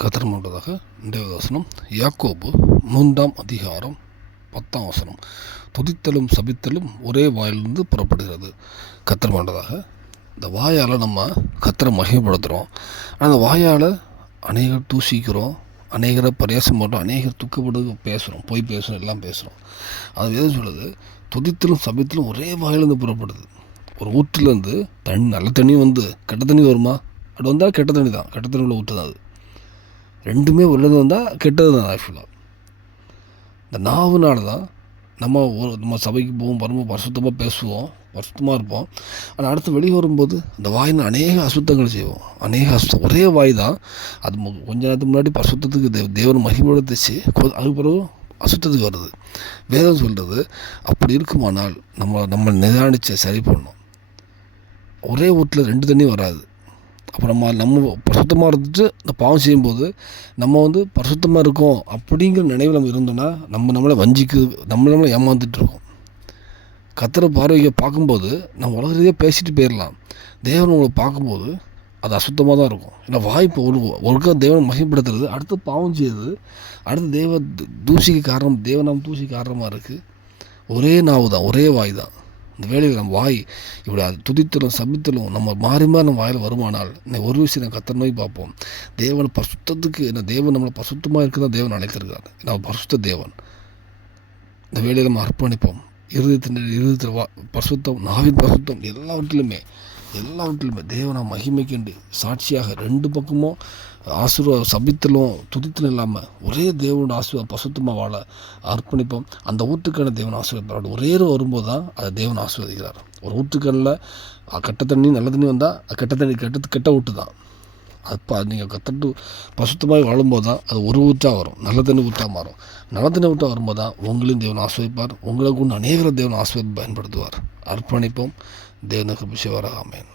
கத்திரமானதாக இன்றைய வசனம் யாக்கோபு 3ஆம் அதிகாரம் 10ஆம் வசனம். துதித்தலும் சபித்தலும் ஒரே வாயிலிருந்து புறப்படுகிறது. கத்திரமானதாக இந்த வாயால் நம்ம கத்திர மகிமைப்படுத்துகிறோம். அந்த வாயால் அநேகர் தூசிக்கிறோம், அநேகரை பரியாசம் பண்ணுறோம், அநேகர் துக்கப்பட்டு பேசுகிறோம், பொய் பேசுகிறோம், எல்லாம் பேசுகிறோம். அது எது சொல்லுது? துதித்தலும் சபித்தலும் ஒரே வாயிலிருந்து புறப்படுது. ஒரு ஊற்றுலேருந்து நல்ல தண்ணி வந்து கெட்ட தண்ணி வருமா? அது வந்தால் கெட்ட தண்ணி தான், கெட்ட தண்ணி உள்ள ஊற்று தான். அது ரெண்டுமே உள்ளது வந்தால் கெட்டது தான். ஆக்சுவலாக இந்த நாவுனால தான் நம்ம சபைக்கு போவோம், வரும்போது பரிசுத்தமாக பேசுவோம், பரிசுத்தமாக இருப்போம். ஆனால் அடுத்து வெளியே வரும்போது அந்த வாயின் அநேக அசுத்தங்கள் செய்வோம், அநேக அசுத்தம். ஒரே வாய் தான். அது கொஞ்ச நேரத்துக்கு முன்னாடி பரிசுத்தத்துக்கு தேவன் மகிமைப்படுத்துச்சு, அதுக்கு பிறகு அசுத்தத்துக்கு வருது. வேதம் சொல்கிறது அப்படி இருக்குமானால் நம்ம நிதானித்து சரி பண்ணணும். ஒரே வீட்டில் ரெண்டு தண்ணி வராது. அப்புறம் நம்ம பரிசுத்தமாக இருந்துட்டு இந்த பாவம் செய்யும்போது நம்ம பரிசுத்தமாக இருக்கோம் அப்படிங்கிற நினைவில் நம்ம இருந்தோன்னா நம்மளை நம்மளை ஏமாந்துட்டுருக்கோம். கர்த்தரை பார்வையை பார்க்கும்போது நம்ம உலக ரீதியாக பேசிட்டு போயிடலாம். தேவன் உங்களை பார்க்கும்போது அது அசுத்தமாக தான் இருக்கும். ஏன்னா வாய்ப்பு ஒழுங்காக தேவனை மகிமைப்படுத்துறது, அடுத்து பாவம் செய்யுது, அடுத்து தேவநாம தூசிக்கு காரணமாக இருக்குது. ஒரே நாவு தான், ஒரே வாய் தான். இந்த வேலையில் நம்ம வாய் இப்படி அது துதித்தலும் சபித்தலும் நம்ம மாறி நம்ம வாயில் வருமானால் ஒரு விஷயம் கர்த்தரை நோய் பார்ப்போம். தேவன் பரிசுத்தத்துக்கு என்ன, தேவன் நம்மளை பரிசுத்தமாக இருக்குதான் தேவன் அழைத்திருக்காரு. நம்ம பரிசுத்த தேவன். இந்த வேலையில் நம்ம அர்ப்பணிப்போம். இருதயத்தில் பரிசுத்தம், நாவின் பரிசுத்தம், எல்லாவற்றிலுமே தேவனை மகிமைக்கண்டு சாட்சியாக ரெண்டு பக்கமும் ஆசீர்வாதம், சபித்தலும் துதித்தலும் இல்லாமல் ஒரே தேவனோட ஆசீர்வாதம் பரிசுத்தமாக வாழ அர்ப்பணிப்போம். அந்த ஊற்றுக்கான தேவன் ஆசீர்வாதம் ஒரே வரும்போது தான் அதை தேவன் ஆசீர்வதிக்கிறார். ஒரு ஊற்றுக்கண்ணில் கெட்ட தண்ணி நல்ல தண்ணி வந்தால் கெட்ட ஊற்று தான். அப்போ நீங்கள் கத்தட்டு பசுத்தமாக வாழும்போது தான் அது ஒரு ஊற்றாக வரும், நல்ல தண்ணி ஊற்றாக மாறும். நல்ல தண்ணி ஊற்றாக வரும்போது தான் உங்களையும் தேவன் ஆசீர்வதிப்பார், உங்களை கொண்டு அநேகரை தேவன் ஆசீர்வாதம் பயன்படுத்துவார். அர்ப்பணிப்போம். தேவனுக்கு பிஷேவராக ஆமென்.